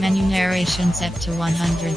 Menu narration set to 100.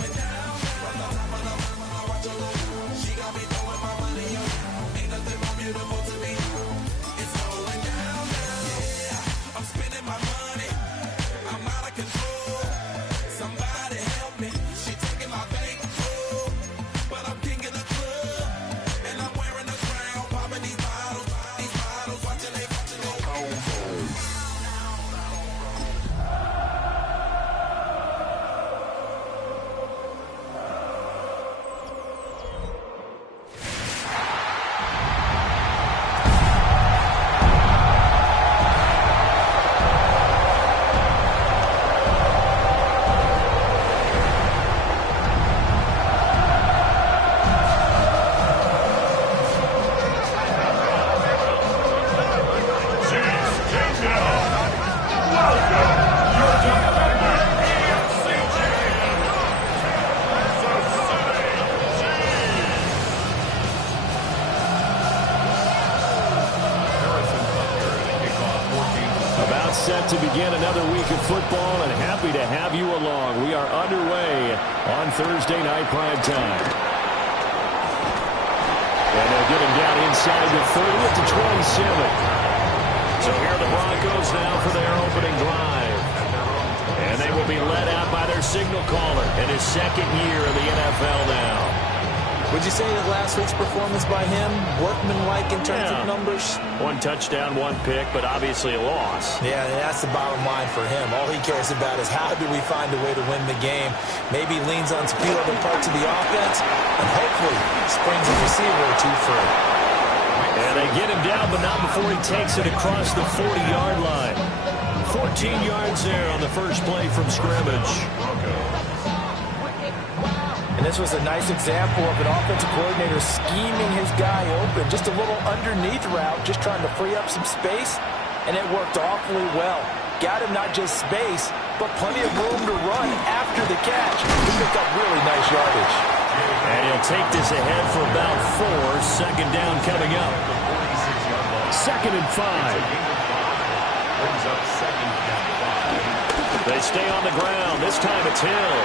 Set to begin another week of football, and happy to have you along. We are underway on Thursday night prime time. And they'll get him down inside the 30 at the 27. So here are the Broncos now for their opening drive. And they will be led out by their signal caller in his second year in the NFL now. Would you say that last week's performance by him, workmanlike in terms of numbers? One touchdown, one pick, but obviously a loss. Yeah, that's the bottom line for him. All he cares about is how do we find a way to win the game. Maybe leans on some few other parts of the offense, and hopefully springs a receiver or two free. And they get him down, but not before he takes it across the 40-yard line. 14 yards there on the first play from scrimmage. And this was a nice example of an offensive coordinator scheming his guy open. Just a little underneath route, just trying to free up some space, and it worked awfully well. Got him not just space, but plenty of room to run after the catch. He picked up really nice yardage. And he'll take this ahead for about 4. Second down coming up. 2nd and 5. They stay on the ground. This time it's Hill.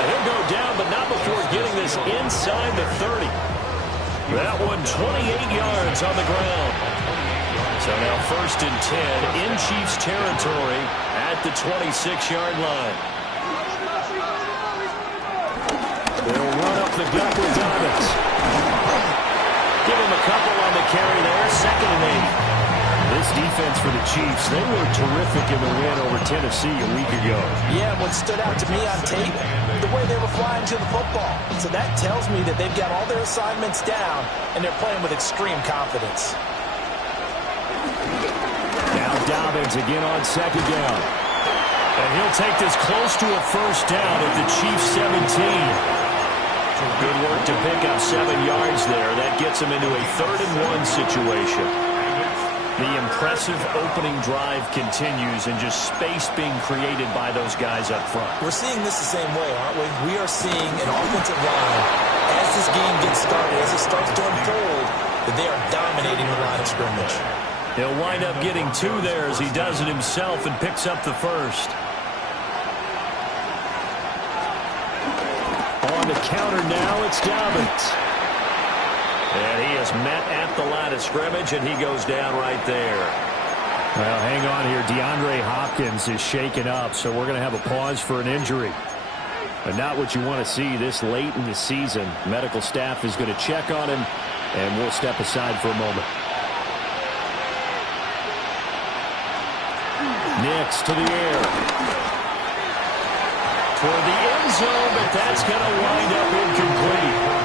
He'll go down, but not before getting this inside the 30. That one 28 yards on the ground. So now 1st and 10 in Chiefs territory at the 26-yard line. They'll run up the gut with Dobbins. Give him a couple on the carry there. 2nd and 8. This defense for the Chiefs, they were terrific in the win over Tennessee a week ago. Yeah, what stood out to me on tape, the way they were flying to the football. So that tells me that they've got all their assignments down, and they're playing with extreme confidence. Now Dobbins again on 2nd down. And he'll take this close to a 1st down at the Chiefs 17. Good work to pick up 7 yards there. That gets him into a 3rd and 1 situation. The impressive opening drive continues, and just space being created by those guys up front. We're seeing this the same way, aren't we? We are seeing an offensive line, as this game gets started, as it starts to unfold, that they are dominating the line of scrimmage. He'll wind up getting 2 there as he does it himself and picks up the 1st. On the counter now, it's Dobbins. And he is met at the line of scrimmage, and he goes down right there. Well, hang on here. DeAndre Hopkins is shaken up, so we're going to have a pause for an injury. But not what you want to see this late in the season. Medical staff is going to check on him, and we'll step aside for a moment. Nix to the air. Toward the end zone, but that's going to wind up incomplete.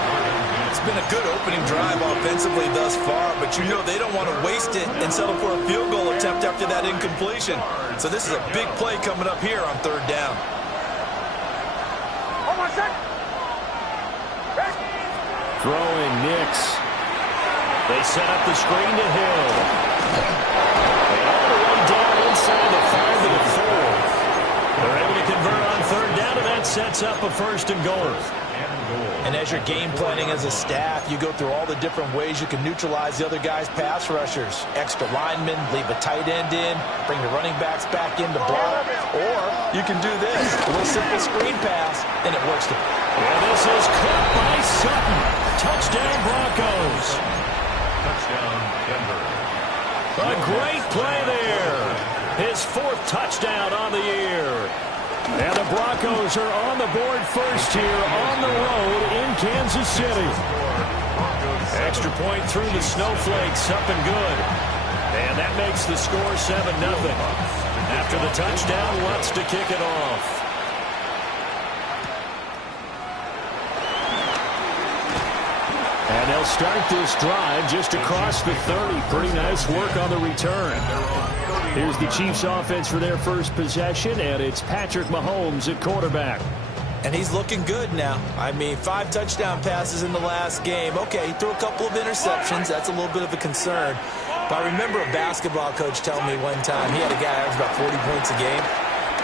It's been a good opening drive offensively thus far, but you know they don't want to waste it and settle for a field goal attempt after that incompletion. So this is a big play coming up here on 3rd down. Throwing Nix. They set up the screen to Hill. And all the way down inside the 5 to the 4. They're able to convert on 3rd down, and that sets up a 1st and goal. And as you're game planning as a staff, you go through all the different ways you can neutralize the other guy's pass rushers. Extra linemen, leave a tight end in, bring the running backs back in to block. Or you can do this, a little simple screen pass, and it works. And this is caught by Sutton. Touchdown, Broncos. Touchdown, Denver. A great play there. His 4th touchdown on the year. And the Broncos are on the board first here on the road in Kansas City. Extra point through the snowflakes, up and good. And that makes the score 7-0. After the touchdown, Lutz to kick it off. And they'll start this drive just across the 30. Pretty nice work on the return. Here's the Chiefs offense for their first possession, and it's Patrick Mahomes at quarterback. And he's looking good now. I mean, 5 touchdown passes in the last game. Okay, he threw a couple of interceptions. That's a little bit of a concern. But I remember a basketball coach telling me one time he had a guy average about 40 points a game.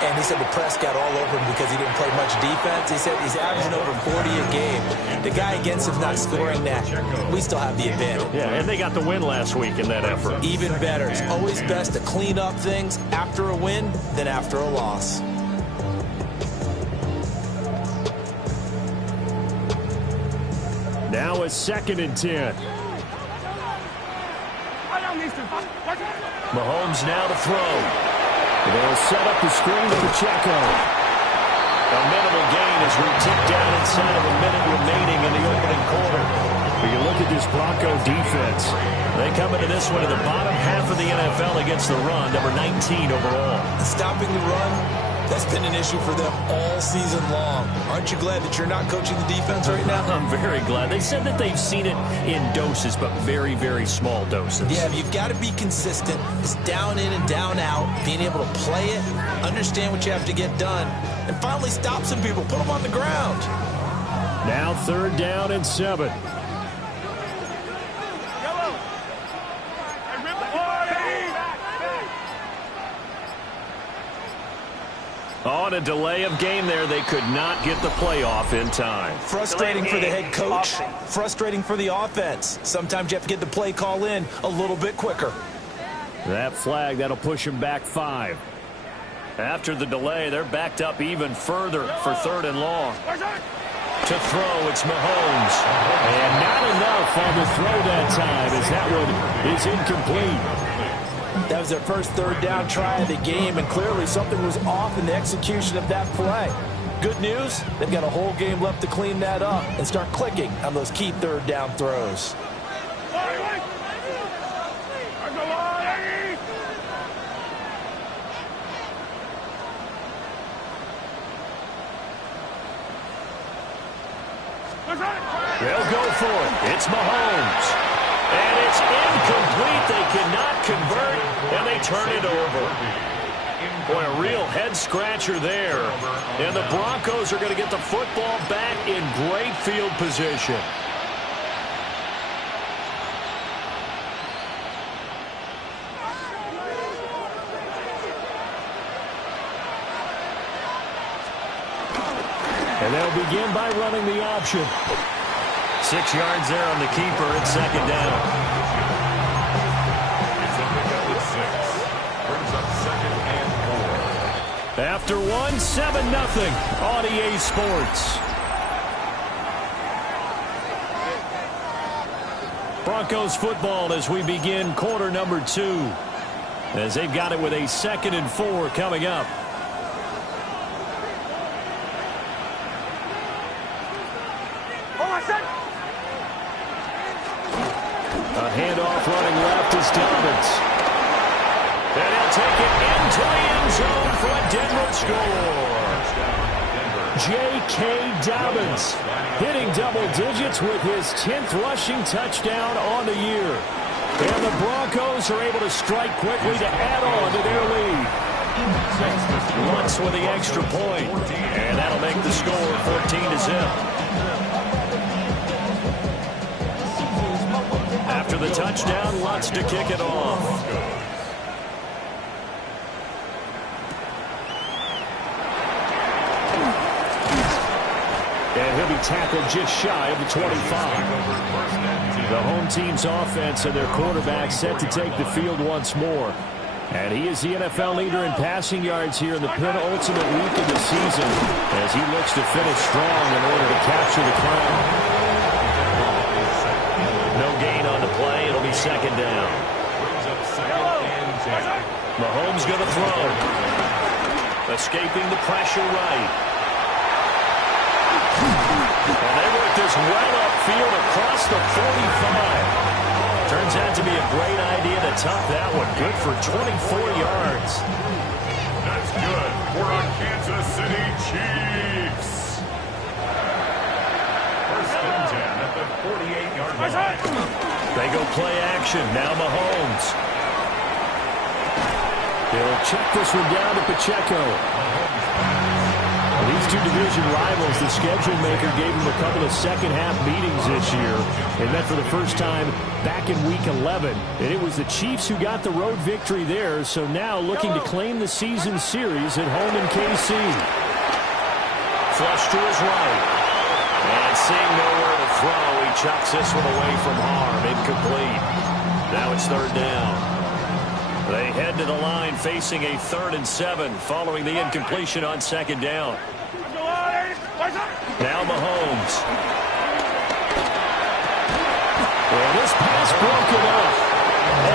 And he said the press got all over him because he didn't play much defense. He said he's averaging over 40 a game. The guy against him's not scoring that. We still have the advantage. Yeah, and they got the win last week in that effort. Even better. It's always best to clean up things after a win than after a loss. Now a 2nd and 10. Mahomes now to throw. They'll set up the screen to Pacheco. A minimal gain as we tick down inside of a minute remaining in the opening quarter. When you look at this Bronco defense, they come into this one in the bottom half of the NFL against the run, number 19 overall. Stopping the run, that's been an issue for them all season long. Aren't you glad that you're not coaching the defense right now? I'm very glad. They said that they've seen it in doses, but very, very small doses. Yeah, you've got to be consistent. It's down in and down out, being able to play it, understand what you have to get done, and finally stop some people, put them on the ground. Now 3rd down and 7. On a delay of game there, they could not get the playoff in time. Frustrating for the head coach, frustrating for the offense. Sometimes you have to get the play call in a little bit quicker. That flag, that'll push them back 5. After the delay, they're backed up even further for 3rd and long. To throw, it's Mahomes. And not enough on the throw that time as that one is incomplete. That was their first 3rd down try of the game, and clearly something was off in the execution of that play. Good news, they've got a whole game left to clean that up and start clicking on those key 3rd down throws. They'll go for it. It's Mahomes. And it's incomplete. They cannot convert, and they turn it over. Boy, a real head-scratcher there. And the Broncos are going to get the football back in great field position. And they'll begin by running the option. 6 yards there on the keeper at 2nd down. It's a pickup at 6. Brings up 2nd and 4. After 7-0 on EA Sports. Broncos football as we begin quarter number 2. As they've got it with a 2nd and 4 coming up. A handoff running left is Dobbins. And he'll take it into the end zone for a Denver score. J.K. Dobbins hitting double digits with his 10th rushing touchdown on the year. And the Broncos are able to strike quickly to add on to their lead. Lutz with the extra point. And that'll make the score 14-0. After the touchdown, Lutz to kick it off. And he'll be tackled just shy of the 25. The home team's offense and their quarterback set to take the field once more. And he is the NFL leader in passing yards here in the penultimate week of the season as he looks to finish strong in order to capture the crown. No gain on the play. It'll be second down. Mahomes going to throw. Escaping the pressure right. And they work this well upfield across the 45. Turns out to be a great idea to tuck that one. Good for 24 yards. That's good for our Kansas City Chiefs. First and 10 at the 48-yard line. They go play action. Now Mahomes. He'll check this one down to Pacheco. These two division rivals, the schedule maker gave them a couple of second-half meetings this year. They met for the first time back in Week 11. And it was the Chiefs who got the road victory there, so now looking to claim the season series at home in KC. Flush to his right. And seeing nowhere to throw, he chucks this one away from harm. Incomplete. Now it's third down. They head to the line facing a 3rd and 7 following the incompletion on second down. Now Mahomes. Well, this pass broken up.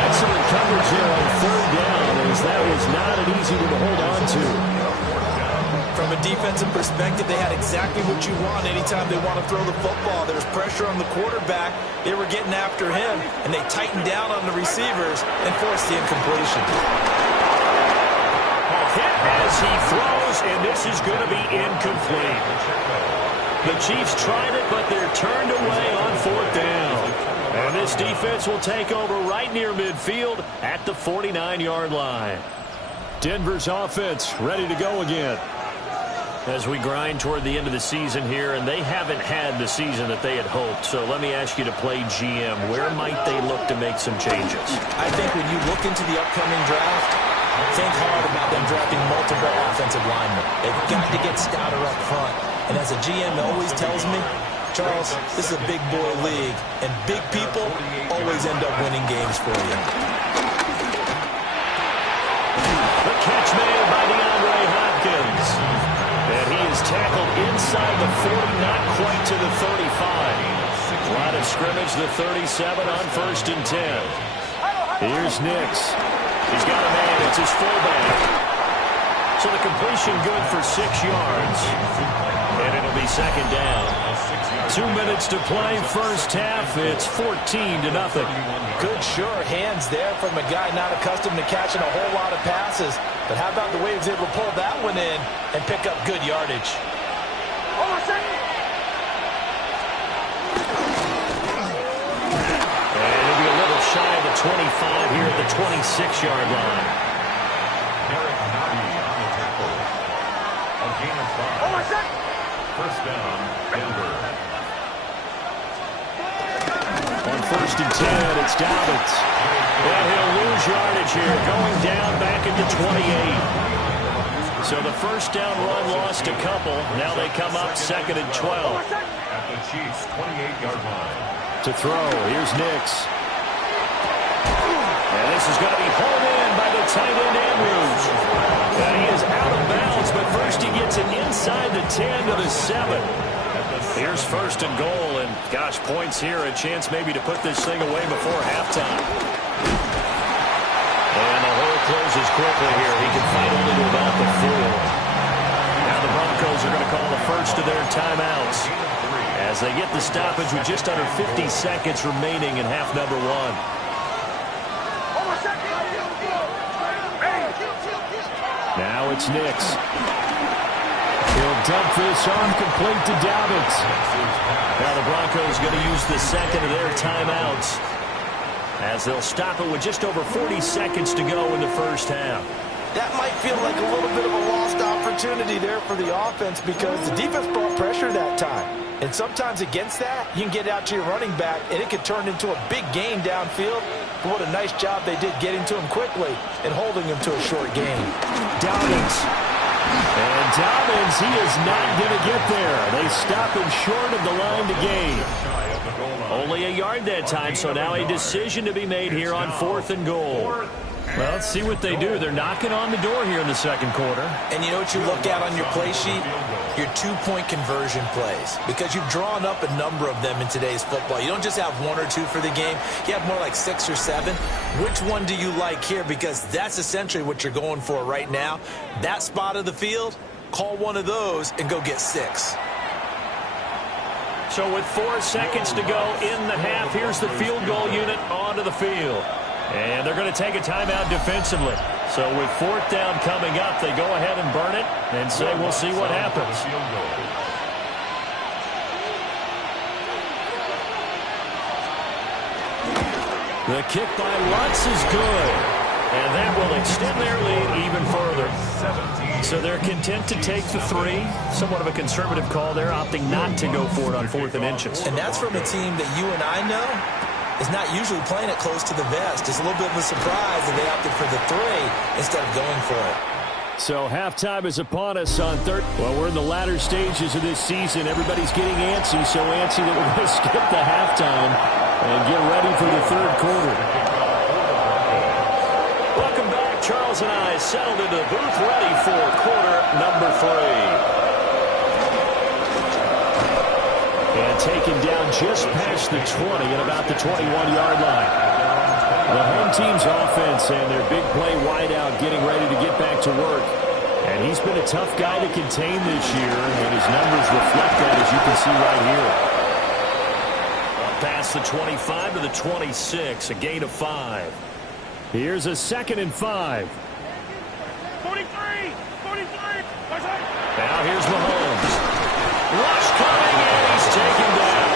Excellent coverage there on third down as that was not an easy one to hold on to. From a defensive perspective, they had exactly what you want anytime they want to throw the football. There's pressure on the quarterback. They were getting after him, and they tightened down on the receivers and forced the incompletion. Hit as he throws, and this is going to be incomplete. The Chiefs tried it, but they're turned away on fourth down. And this defense will take over right near midfield at the 49-yard line. Denver's offense ready to go again. As we grind toward the end of the season here, and they haven't had the season that they had hoped. So let me ask you to play GM. Where might they look to make some changes? I think when you look into the upcoming draft, think hard about them drafting multiple offensive linemen. They've got to get Scouter up front. And as a GM always tells me, Charles, this is a big boy league, and big people always end up winning games for you. The catch made by DeAndre Hopkins. And he is tackled inside the 40, not quite to the 35. Line of scrimmage, the 37 on 1st and 10. Here's Nix. He's got a man. It's his fullback. So the completion good for 6 yards. And it'll be second down. 2 minutes to play first half. It's 14-0. Good sure hands there from a guy not accustomed to catching a whole lot of passes. But how about the way he was able to pull that one in and pick up good yardage? And it'll be a little shy of the 25 here at the 26-yard line. Derek Nobby on the tackle. A gain of 5. First down, Denver. On 1st and 10, it's Dobbins. And he'll lose yardage here, going down back at the 28. So the first down run lost a couple. Now they come up 2nd and 12. At the Chiefs' 28-yard line. To throw, here's Nix. And this is going to be hauled in by the tight end Andrews. And he is out of bounds, but first he gets it inside the 10 to the 7. Here's 1st and goal, and gosh, points here, a chance maybe to put this thing away before halftime. And the hole closes quickly here. He can fight only to about the 4. Now the Broncos are going to call the first of their timeouts as they get the stoppage with just under 50 seconds remaining in half number 1. Now it's Nix. He'll dump this on complete to Dobbins. Now the Broncos going to use the second of their timeouts as they'll stop it with just over 40 seconds to go in the first half. That might feel like a little bit of a lost opportunity there for the offense because the defense brought pressure that time. And sometimes against that, you can get out to your running back, and it could turn into a big gain downfield. But what a nice job they did getting to him quickly and holding him to a short gain. Dobbins. And Dobbins, he is not going to get there. They stop him short of the line to gain. Only a yard that time, so now a decision to be made here on 4th and goal. Well, let's see what they do. They're knocking on the door here in the second quarter. And you know what you look at on your play sheet? Your 2-point conversion plays. Because you've drawn up a number of them in today's football. You don't just have 1 or 2 for the game. You have more like 6 or 7. Which one do you like here? Because that's essentially what you're going for right now. That spot of the field, call one of those and go get 6. So with 4 seconds to go in the half, here's the field goal unit onto the field. And they're going to take a timeout defensively. So with 4th down coming up, they go ahead and burn it and say we'll see what happens. The kick by Lutz is good. And that will extend their lead even further. So they're content to take the 3. Somewhat of a conservative call there, opting not to go for it on 4th and inches. And that's from a team that you and I know is not usually playing it close to the vest. It's a little bit of a surprise that they opted for the 3 instead of going for it. So halftime is upon us on 3rd. Well, we're in the latter stages of this season. Everybody's getting antsy, so antsy that we're going to skip the halftime and get ready for the 3rd quarter. Welcome back. Charles and I settled into the booth ready for quarter number 3. And taken down just past the 20 at about the 21-yard line. The home team's offense and their big play wideout getting ready to get back to work. And he's been a tough guy to contain this year, and his numbers reflect that, as you can see right here. Past the 25 to the 26, a gain of 5. Here's a 2nd and 5. 43! Now here's Mahomes. Rush coming, and he's taken down.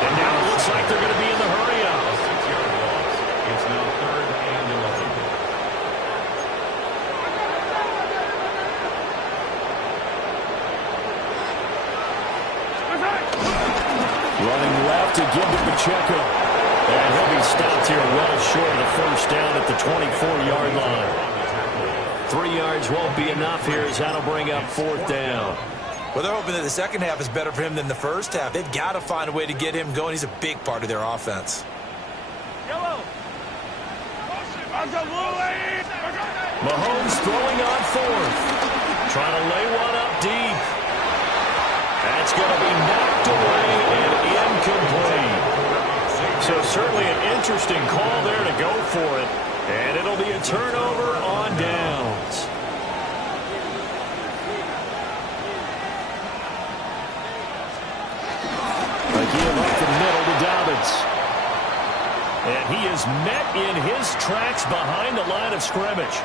And now it looks like they're going to be in the hurry-up. It's now 3rd and 11. Running left to give to Pacheco. And he'll be stopped here well short of the 1st down at the 24-yard line. 3 yards won't be enough here as that'll bring up 4th down. Well, they're hoping that the second half is better for him than the first half. They've got to find a way to get him going. He's a big part of their offense. Mahomes throwing on 4th. Trying to lay one up deep. That's going to be knocked away and incomplete. So certainly an interesting call there to go for it. And it'll be a turnover on downs. Again up the middle to Dobbins. And he is met in his tracks behind the line of scrimmage.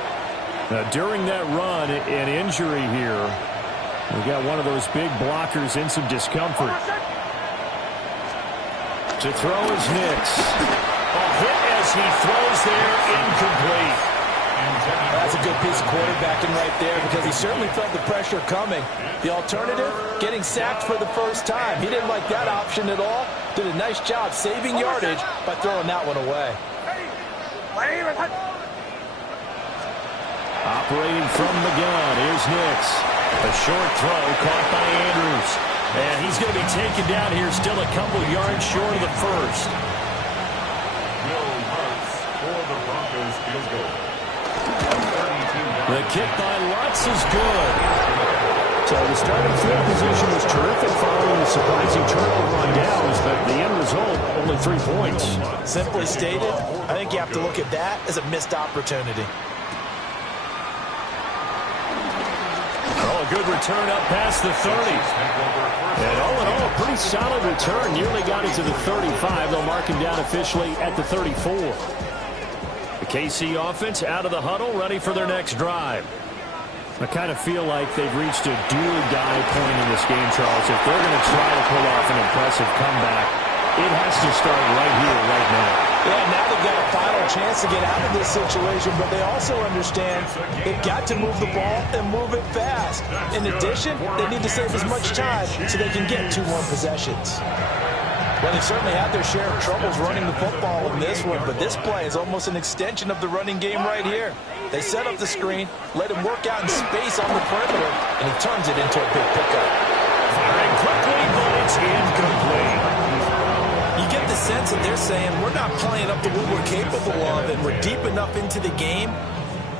Now, during that run, an injury here. We got one of those big blockers in some discomfort. To throw is Hicks. A hit as he throws there, incomplete. That's a good piece of quarterbacking right there because he certainly felt the pressure coming. The alternative, getting sacked for the first time. He didn't like that option at all. Did a nice job saving yardage by throwing that one away. Operating from the gun, here's Hicks. A short throw caught by Andrews. And he's going to be taken down here still a couple yards short of the first. The kick by Lutz is good. So the starting field position was terrific following the surprising turnover on downs, but the end result, only 3 points. Simply stated, I think you have to look at that as a missed opportunity. Oh, a good return up past the 30. And all in all, a pretty solid return. Nearly got it to the 35. They'll mark him down officially at the 34. The KC offense out of the huddle, ready for their next drive. I kind of feel like they've reached a do-or-die point in this game, Charles. If they're going to try to pull off an impressive comeback, it has to start right here, right now. Yeah, now they've got a final chance to get out of this situation, but they also understand they've got to move the ball and move it fast. In addition, they need to save as much time so they can get 2 more possessions. Well, they certainly had their share of troubles running the football in this one, but this play is almost an extension of the running game right here. They set up the screen, let him work out in space on the perimeter, and he turns it into a big pickup. Firing quickly, but it's incomplete. You get the sense that they're saying we're not playing up to what we're capable of, and we're deep enough into the game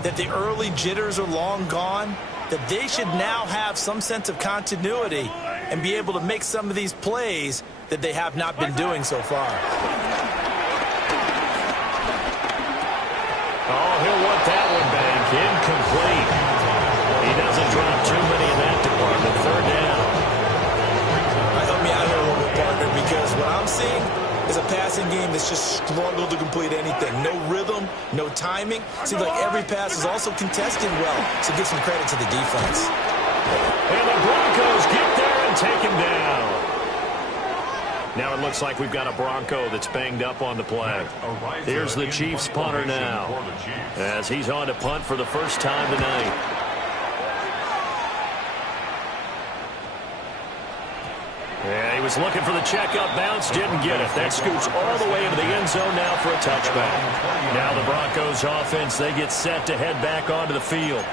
that the early jitters are long gone, that they should now have some sense of continuity and be able to make some of these plays that they have not been doing so far. Oh, he'll want that one back. Incomplete. He doesn't drop too many in that department. Third down. All right, help me out here a little bit, partner, because what I'm seeing is a passing game that's just struggled to complete anything. No rhythm, no timing. Seems like every pass is also contested well, so give some credit to the defense. And the Broncos get there and take him down. Now it looks like we've got a Bronco that's banged up on the play. Here's the Chiefs punter now, as he's on to punt for the first time tonight. Yeah, he was looking for the check-up bounce, didn't get it. That scoots all the way into the end zone now for a touchback. Now the Broncos offense, they get set to head back onto the field.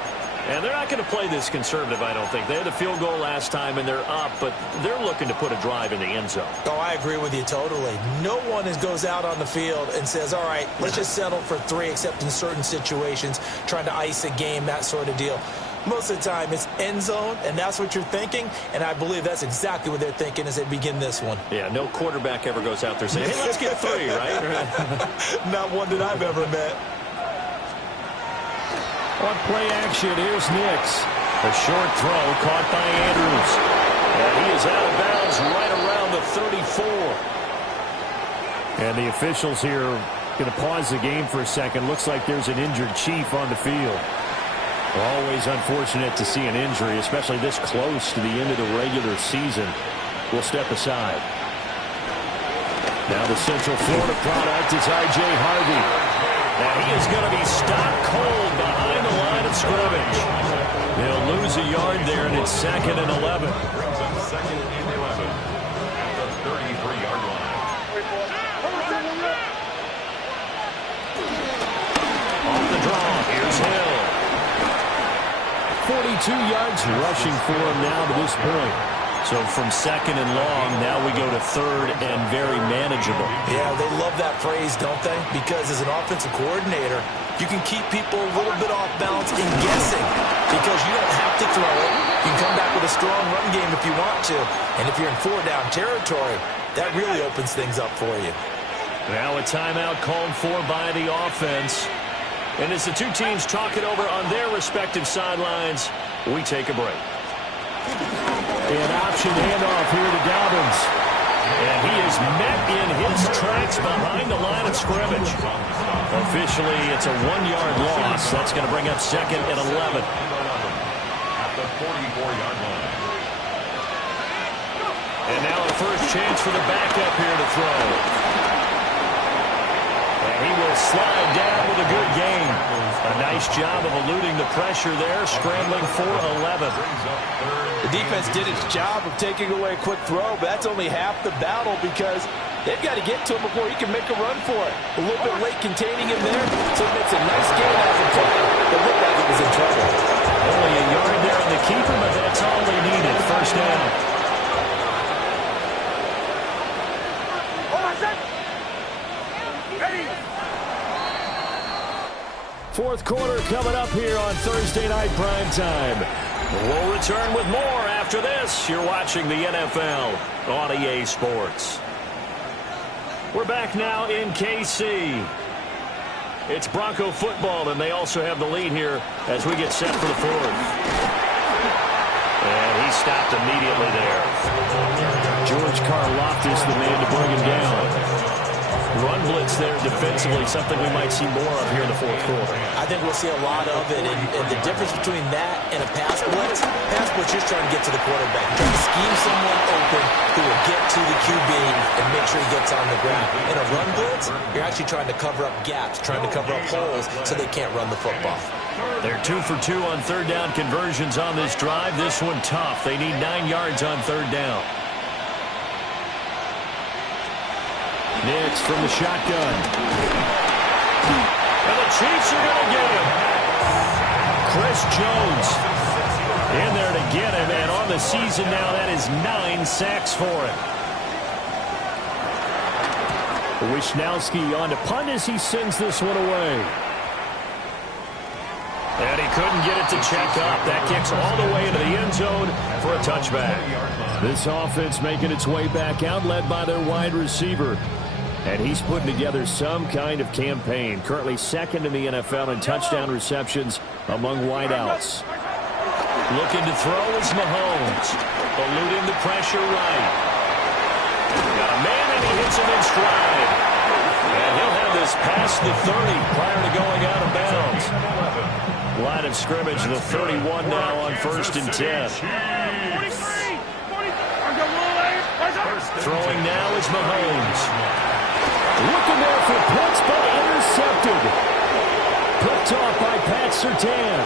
And they're not going to play this conservative, I don't think. They had a field goal last time, and they're up, but they're looking to put a drive in the end zone. Oh, I agree with you totally. No one goes out on the field and says, all right, let's just settle for 3, except in certain situations, trying to ice a game, that sort of deal. Most of the time, it's end zone, and that's what you're thinking, and I believe that's exactly what they're thinking as they begin this one. Yeah, no quarterback ever goes out there saying, hey, let's get 3, right? Not one that I've ever met. On play action, here's Nix. A short throw caught by Andrews. And he is out of bounds right around the 34. And the officials here going to pause the game for a second. Looks like there's an injured Chief on the field. Always unfortunate to see an injury, especially this close to the end of the regular season. We'll step aside. Now the Central Florida product is I.J. Harvey. And he is going to be stopped cold behind the line of scrimmage. He'll lose a yard there, and it's 2nd and 11. Brings up 2nd and 11 at the 33-yard line. Off the draw, here's Hill. 42 yards rushing for him now to this point. So from 2nd and long, now we go to 3rd and very manageable. Yeah, they love that phrase, don't they? Because as an offensive coordinator, you can keep people a little bit off balance and guessing because you don't have to throw it. You can come back with a strong run game if you want to. And if you're in 4-down territory, that really opens things up for you. Now a timeout called for by the offense. And as the two teams talk it over on their respective sidelines, we take a break. An option handoff here to Dobbins. And he is met in his tracks behind the line of scrimmage. Officially, it's a 1-yard loss. That's going to bring up 2nd and 11. At the 44-yard line. And now a first chance for the backup here to throw. And he will slide down with a good gain. A nice job of eluding the pressure there, scrambling for 11. The defense did its job of taking away a quick throw, but that's only half the battle because they've got to get to him before he can make a run for it. A little bit late containing him there, so it makes a nice gain out of the play. It looked like it was in trouble. Only a yard there on the keeper, but that's all they needed. First down. Fourth quarter coming up here on Thursday Night Primetime. We'll return with more after this. You're watching the NFL on EA Sports. We're back now in KC. It's Bronco football, and they also have the lead here as we get set for the 4th. And he stopped immediately there. George Karlaftis, the man to bring him down. Run blitz there defensively, something we might see more of here in the 4th quarter. I think we'll see a lot of it, and the difference between that and a pass blitz is trying to get to the quarterback, trying to scheme someone open who will get to the QB and make sure he gets on the ground. In a run blitz, you're actually trying to cover up gaps, trying to cover up holes so they can't run the football. They're 2 for 2 on 3rd down conversions on this drive. This one tough. They need 9 yards on 3rd down. Nix from the shotgun. And the Chiefs are going to get him. Chris Jones in there to get him. And on the season now, that is 9 sacks for him. Wishnowski on to punt as he sends this one away. And he couldn't get it to check up. That kicks all the way into the end zone for a touchback. This offense making its way back out, led by their wide receiver. And he's putting together some kind of campaign. Currently second in the NFL in touchdown receptions among wideouts. Looking to throw is Mahomes. Eluding the pressure right. Got a man and he hits him in stride. And he'll have this past the 30 prior to going out of bounds. Line of scrimmage, the 31 now on 1st and 10. Throwing now is Mahomes. Looking there for Pitts, but intercepted. Picked off by Pat Surtain.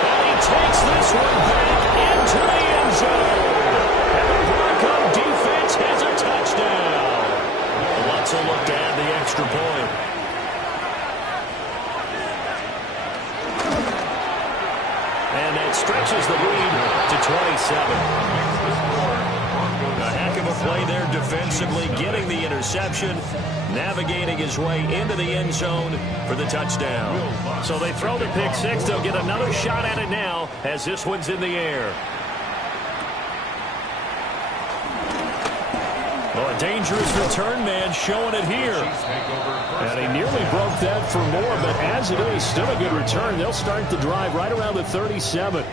And he takes this one back into the end zone. And the Bronco defense has a touchdown. Lutz will look to add the extra point. And that stretches the lead to 27. A heck of a play there defensively, getting the interception, navigating his way into the end zone for the touchdown. So they throw the pick six. They'll get another shot at it now as this one's in the air. Well, a dangerous return man showing it here. And he nearly broke that for more, but as it is, still a good return. They'll start the drive right around the 37.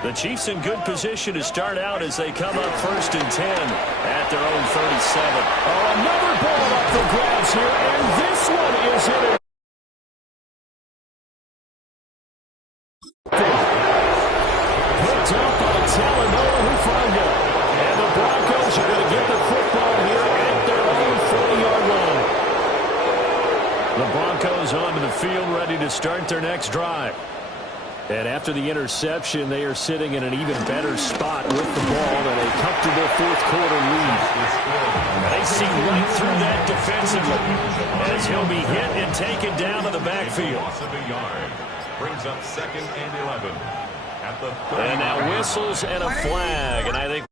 The Chiefs in good position to start out as they come up 1st and 10 at their own 37. Oh, another ball up for grabs here, and this one is hit. Picked up by Talanoa Hufanga. And the Broncos are going to get the football here at their own 40-yard line. The Broncos onto the field ready to start their next drive. And after the interception, they are sitting in an even better spot with the ball and a comfortable fourth-quarter lead. They see right through that defensively as he'll be hit and taken down to the backfield. Brings up 2nd and 11. And now whistles and a flag. And I think